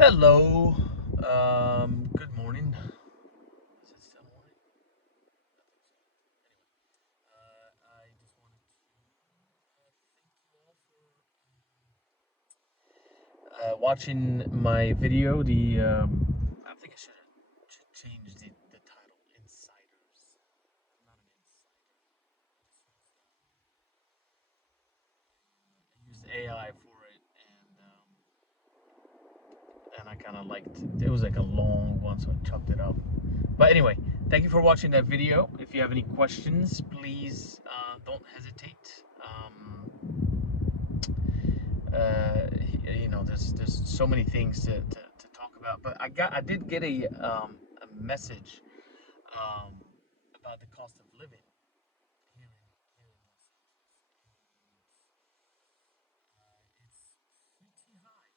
Hello. Good morning. Is it still morning? I just wanted to thank you all for watching my video. I think I should change the title. Insiders. I'm not an insider. I used AI for it, and I kind of liked. It was like a long one, so I chopped it up. But anyway, thank you for watching that video. If you have any questions, please don't hesitate. There's so many things to talk about, but I did get a message um, about the cost of living here in Los Angeles, and it's pretty high,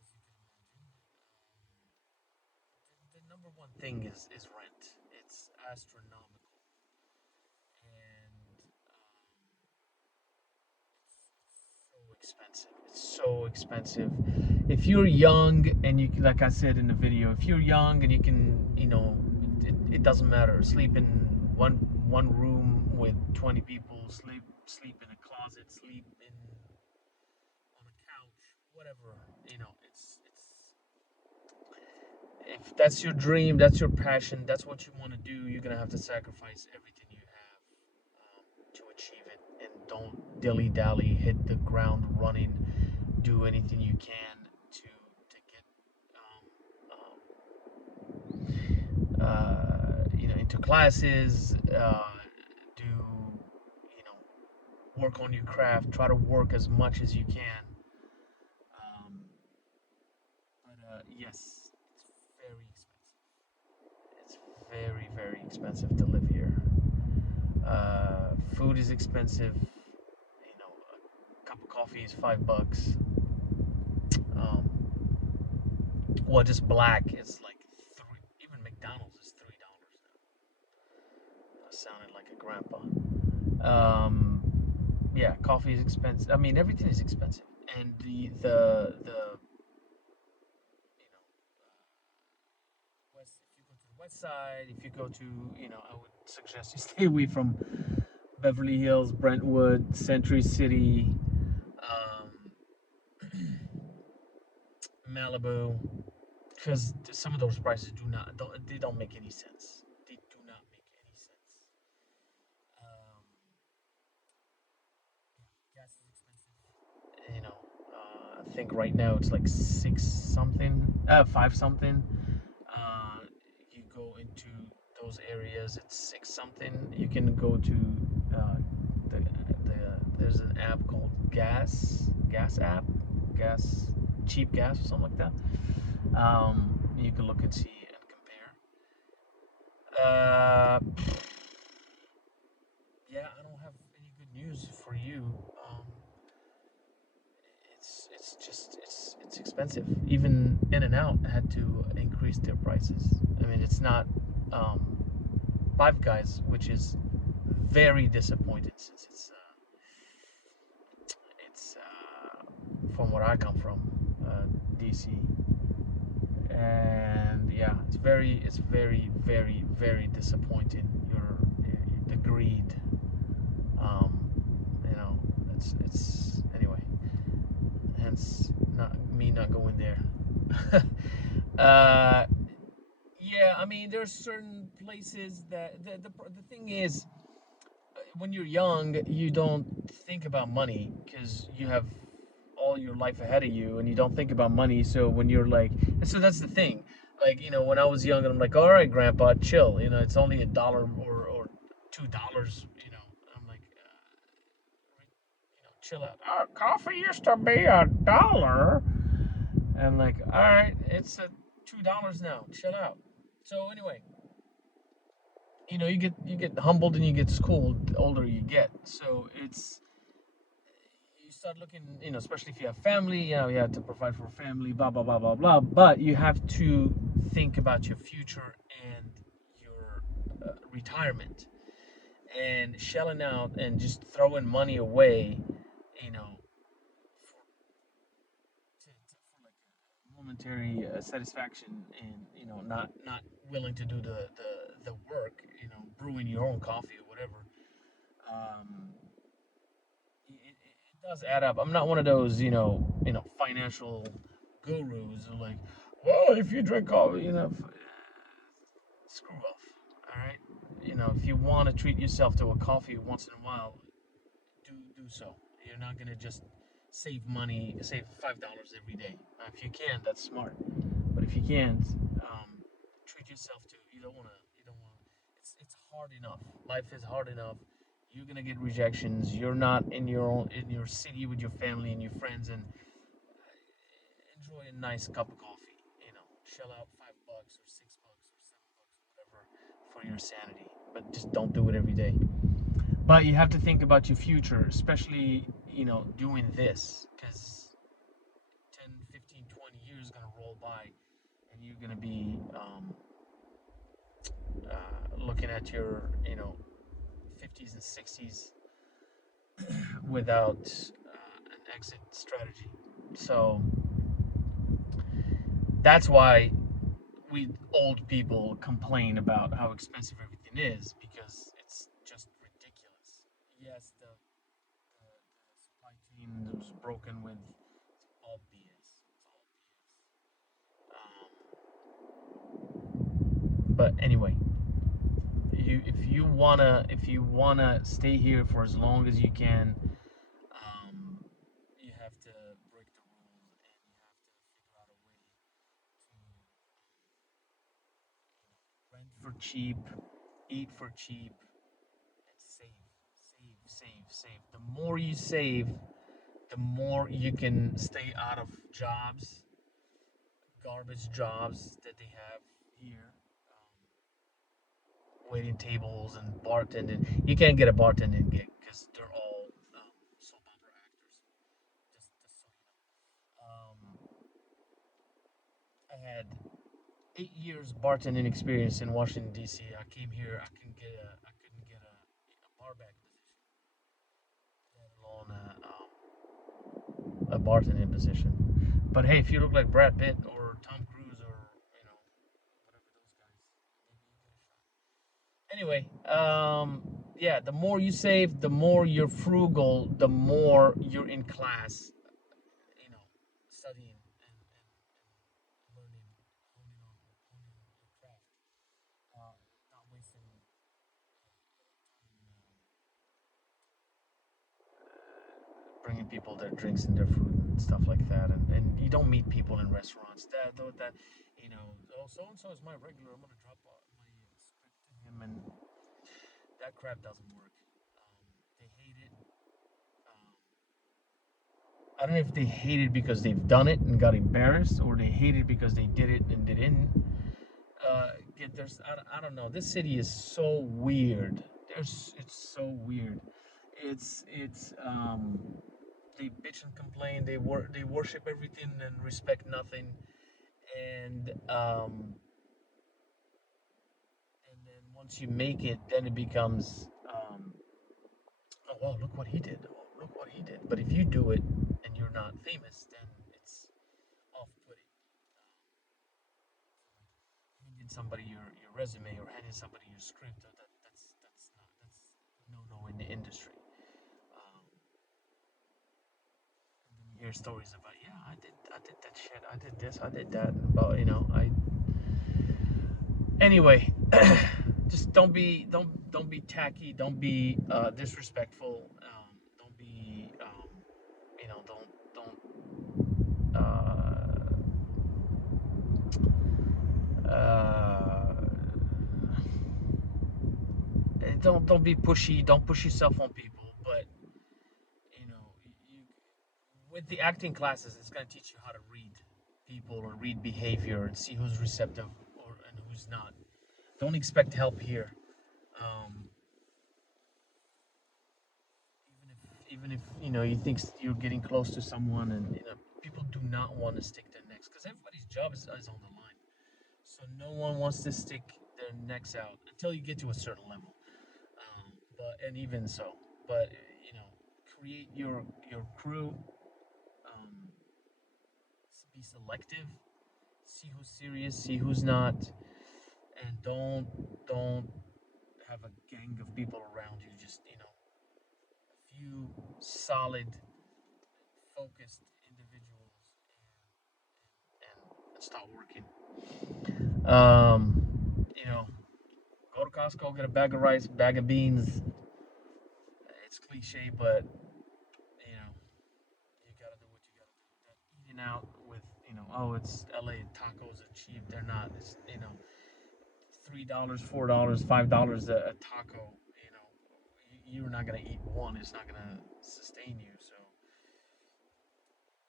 as you can imagine. The number one thing is rent. It's astronomical, and so expensive. It's so expensive. If you're young and you, like I said in the video, if you're young and you can, it doesn't matter. Sleep in one room with 20 people. Sleep in a closet. Sleep in on a couch. Whatever. It's if that's your dream, that's your passion, that's what you want to do. You're gonna have to sacrifice everything you have to achieve it, and don't dilly dally. Hit the ground running. Do anything you can to get into classes. Do work on your craft. Try to work as much as you can. Um, but yes, it's very expensive. It's very very expensive to live here. Food is expensive. A cup of coffee is $5. Um, well, just black is like three. Even McDonald's is $3 now. I sounded like a grandpa. Um, yeah, coffee is expensive. I mean, everything is expensive, and the west. If you go to the west side, if you go to I would suggest you stay away from Beverly Hills, Brentwood, Century City, um, Malibu, because some of those prices don't make any sense. They do not make any sense. Um, Gas is expensive. I think right now it's like six something, five something. Uh, you go into those areas, it's six something. You can go to uh, there's an app called Gas app, Gas cheap gas or something like that. You can look and see and compare. Yeah, I don't have any good news for you. Um, it's expensive. Even In and Out had to increase their prices. I mean, it's not um, Five Guys, which is very disappointed since it's from where I come from, DC, and yeah, it's very very Your the greed, um, you know, it's anyway. Hence, not going there. uh, yeah, I mean, there's certain places that the thing is, when you're young, you don't think about money because you have all your life ahead of you, and you don't think about money. So when you're like, and so that's the thing. Like when I was young, and I'm like, all right, Grandpa, chill. It's only $1 or $2. I'm like, chill out. Coffee used to be $1. And like, all right, it's $2 now. Chill out. So anyway, you get humbled and you get schooled the older you get. So you start looking, especially if you have family, you have to provide for family, blah blah blah blah blah. But you have to think about your future and your retirement, and shelling out and just throwing money away, for like momentary satisfaction and not willing to do the work, brewing your own coffee or whatever. um, it does add up. I'm not one of those financial gurus who like, well, if you drink coffee, screw off. All right, if you want to treat yourself to a coffee once in a while, do so. You're not gonna just save money, save $5 every day. If you can, that's smart. But if you can't, treat yourself to. You don't wanna. You don't wanna. It's hard enough. Life is hard enough. You're gonna get rejections. You're not in your city with your family and your friends, and enjoy a nice cup of coffee. Shell out $5 or $6 or $7 or whatever for your sanity. But just don't do it every day. But you have to think about your future, especially doing this, because 10, 15, 20 years is gonna roll by, and you're gonna be looking at your 50s and 60s without an exit strategy. So that's why we old people complain about how expensive everything is, because it's just ridiculous. Yes, the supply chain was broken with all BS. It's all BS. But anyway, if you wanna stay here for as long as you can, you have to break the rules, and you have to figure out a way to rent for cheap, eat for cheap, and save. The more you save, the more you can stay out of garbage jobs that they have here. Waiting tables and bartending. You can't get a bartending gig because they're all soap opera actors. Just so you know. I had 8 years bartending experience in Washington D.C. I came here. I couldn't get a bar back position, let alone a bartending position. But hey, if you look like Brad Pitt or Tom Cruise or whatever those guys, maybe you get a shot. Anyway, yeah, the more you save, the more you're frugal, the more you're in class, studying and learning, honing your craft, not wasting time bringing people their drinks and their food and stuff like that. And you don't meet people in restaurants. That oh, so and so is my regular. I'm gonna drop my script to him, and that crap doesn't work. They hate it. Um, I don't know if they hate it because they've done it and got embarrassed, or they hate it because they did it and didn't. Get there's I don't know. This city is so weird. It's so weird. It's they bitch and complain. They worship everything and respect nothing. And then once you make it, then it becomes oh wow, look what he did. Oh, look what he did. But if you do it and you're not famous, then it's off-putting. Handing somebody your resume or handing somebody your script, that's no in the industry. Um, and then you hear stories about, yeah, I did that shit, I did this, I did that, about I anyway. Just don't be tacky, don't be disrespectful, don't be uh, don't be pushy, don't push yourself on people. But you with the acting classes, it's going to teach you how to read people or read behavior and see who's receptive and who's not. Don't expect help here. Um, even if you think you're getting close to someone, and people do not want to stick their necks, because everybody's job is on the line. So no one wants to stick their necks out until you get to a certain level. But even so, but you know, create your crew. Um, be selective. see who's serious, see who's not, and don't have a gang of people around you. Just a few solid, focused individuals, and start working. You know, go to Costco, get a bag of rice, bag of beans. It's cliche, but you gotta do what you gotta do. That eating out with oh, it's LA, tacos are cheap. They're not. It's $3, $4, $5 a taco. You're not gonna eat one. It's not gonna sustain you. So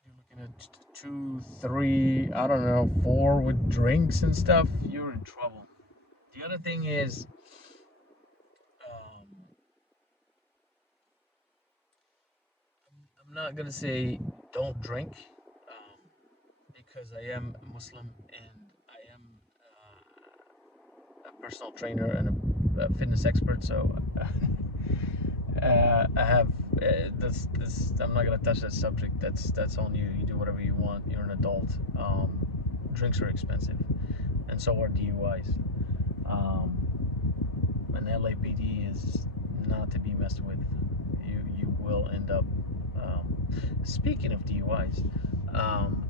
you're looking at two, three, I don't know, four with drinks and stuff. You're in trouble. The other thing is, um, I'm not gonna say don't drink, because I am Muslim and I am a personal trainer and a fitness expert. So I have this. I'm not gonna touch that subject. That's on you. You do whatever you want. You're an adult. Drinks are expensive, and so are DUIs. Um, and LAPD is not to be messed with. You will end up. Speaking of DUIs, um,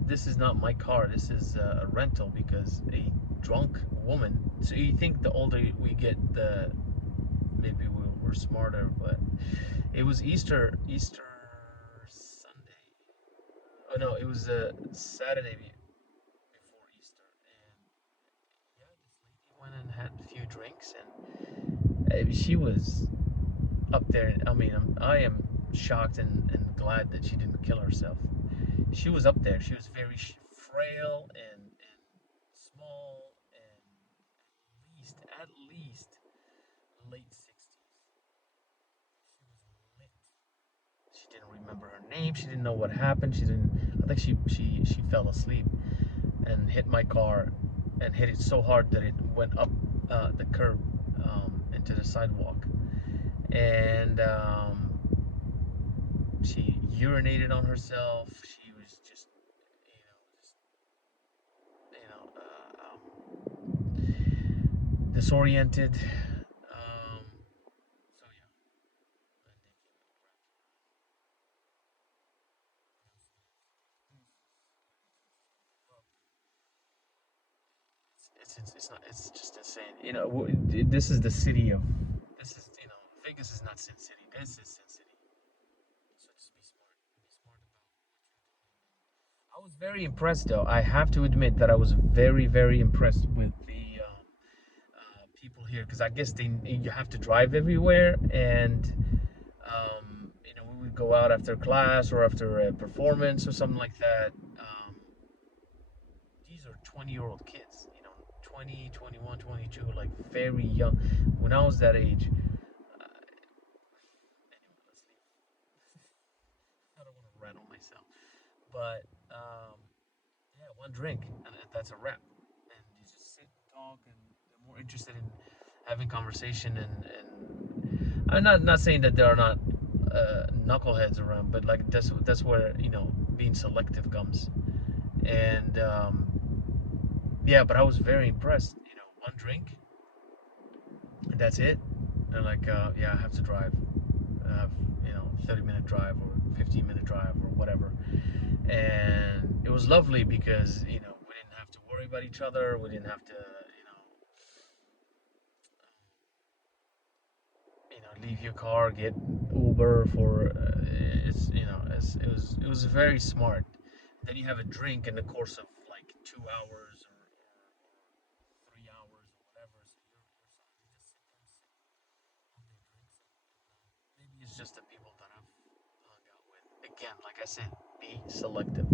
this is not my car. This is a rental because a drunk woman. So you think the older we get, the maybe we're smarter, but it was Easter Sunday. Oh no, it was a Saturday before Easter, and yeah, this lady went and had a few drinks, and she was up there. I mean, I am shocked and glad that she didn't kill herself. She was up there. She was very frail and small, and at least late 60s. She was lit. She didn't remember her name. She didn't know what happened. She didn't. I think she fell asleep and hit my car, and hit it so hard that it went up the curb, into the sidewalk, and she urinated on herself. She was just disoriented. So yeah, it's not, it's just insane. This is the city of, this is Vegas is not Sin City. This is Sin City. So just be smart. Be smart about what you're doing. I was very impressed, though. I have to admit that I was very, very impressed with the people here, because I guess you have to drive everywhere, and we would go out after class or after a performance or something like that. These are 20-year-old kids, 20, 21, 22, like very young. When I was that age, anyway, let's leave. I don't want to rat on myself, but yeah, one drink and that's a wrap. And you just sit and talk, and they're more interested in having conversation. And I'm not saying that there are not knuckleheads around, but like that's where being selective comes. And yeah, but I was very impressed. One drink, and that's it. They're like, yeah, I have to drive. I have 30-minute drive or 15-minute drive or whatever. And it was lovely because we didn't have to worry about each other. We didn't have to leave your car, get Uber for it was very smart. Then you have a drink in the course of like 2 hours or 3 hours or whatever. So you just sit there and sip on their drinks, and maybe it's just the people that I've hung out with. Again, like I said, be selective.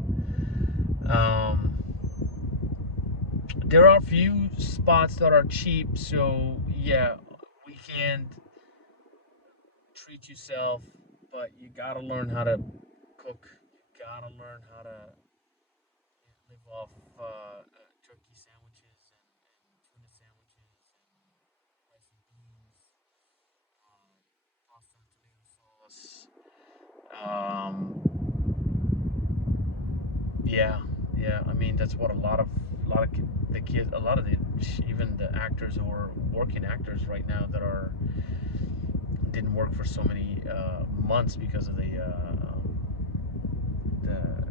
Um, there are a few spots that are cheap, so yeah, weekend treat yourself, but you gotta learn how to cook. You gotta learn how to live off turkey sandwiches and tuna sandwiches and rice and beans, pasta and tomato sauce. Um, yeah, yeah. I mean, that's what the kids, a lot of the even the actors who are working actors right now that are didn't work for so many months because of the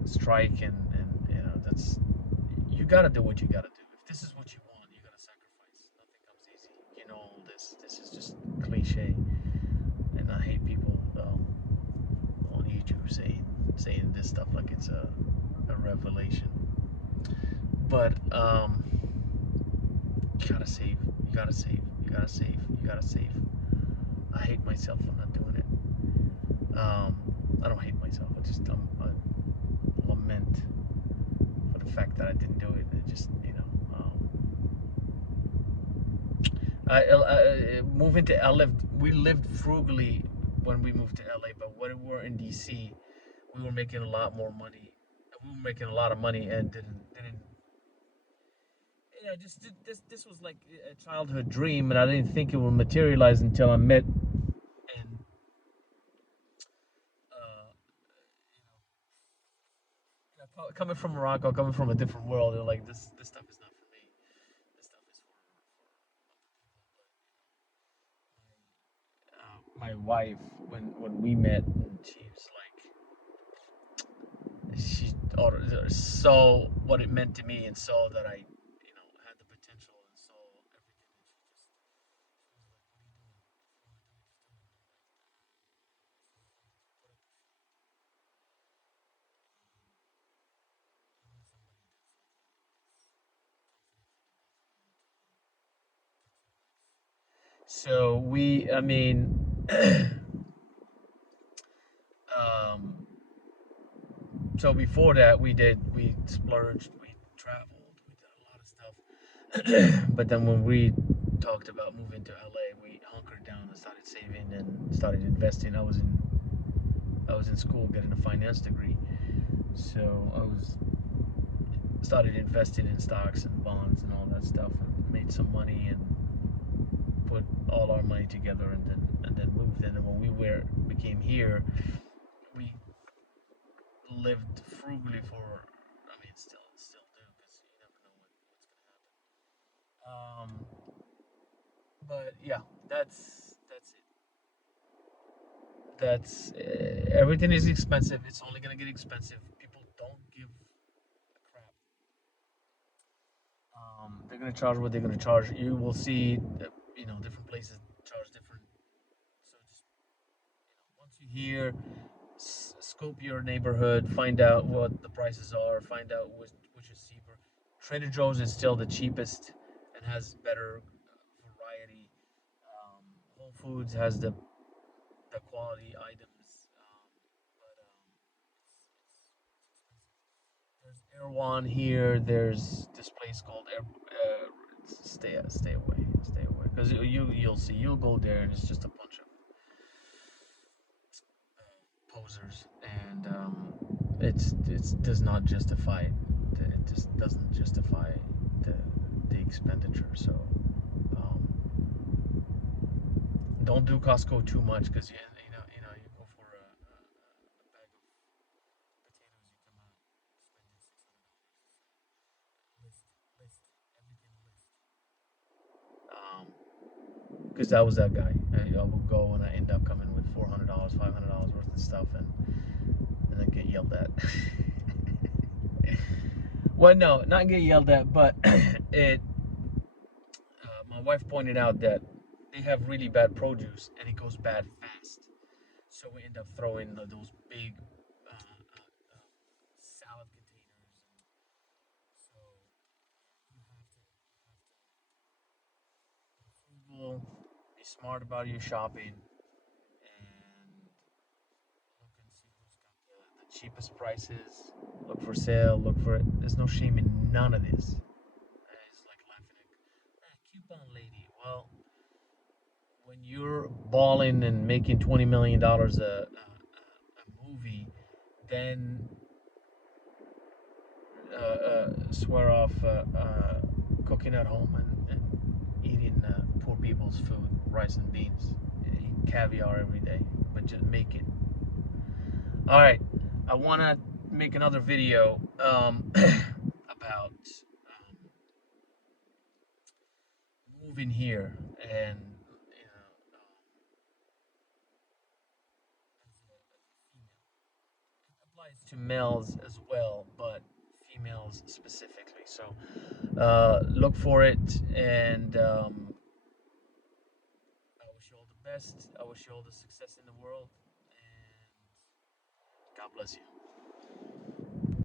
strike, and you know that's you gotta do what you gotta do. If this is what you want, you gotta sacrifice. Nothing comes easy. You know all this. This is just cliche, and I hate people on YouTube saying this stuff like it's a revelation. But you gotta save. You gotta save. You gotta save. You gotta save. I hate myself for not doing it. I don't hate myself. I lament for the fact that I didn't do it. It just moving to LA. We lived frugally when we moved to LA, but when we were in DC, we were making a lot more money. We were making a lot of money and didn't. Yeah, just this was like a childhood dream, and I didn't think it would materialize until I met and uh, coming from Morocco, coming from a different world, they're like this stuff is not for me. This stuff is for my wife. When we met, and she was like she saw what it meant to me and saw that I had the potential and saw everything. So we, I mean, um, so before that we splurged, we traveled, we did a lot of stuff. But then when we talked about moving to LA, we hunkered down and started saving and started investing. I was in school getting a finance degree, so I was started investing in stocks and bonds and all that stuff, and made some money and put all our money together, and then moved. And then when we came here, we lived frugally for. I mean, still do because you never know what's gonna happen. But yeah, that's it. That's everything is expensive. It's only gonna get expensive. People don't give a crap. They're gonna charge what they're gonna charge. You will see, different places charge different. So just once you hear, scope your neighborhood, find out what the prices are, find out which is cheaper. Trader Joe's is still the cheapest and has better variety. Whole Foods has the quality items, but there's Erewhon here. There's this place called stay away, because you'll see, you'll go there and it's just a bunch of posers, and it does not justify it just doesn't justify the the expenditure. So um, don't do Costco too much because you go for a bag of potatoes, you come out spending $600. List everything list. Because that was that guy. I will go and I end up coming with $400, $500 worth of stuff, and then get yelled at. Well, no, not get yelled at, but it. My wife pointed out that they have really bad produce and it goes bad fast. So we end up throwing those big salad containers, and so you have to be smart about your shopping, and look and see who's got the cheapest prices. Look for sale. Look for it. There's no shame in none of this. It's like laughing at coupon lady. Well, when you're balling and making $20 million a movie, then swear off cooking at home and eating poor people's food, rice and beans, eat caviar every day, but just make it. All right, I want to make another video. move in here and you know, applies to males as well, but females specifically. So look for it, and I wish you all the best. I wish you all the success in the world, and God bless you.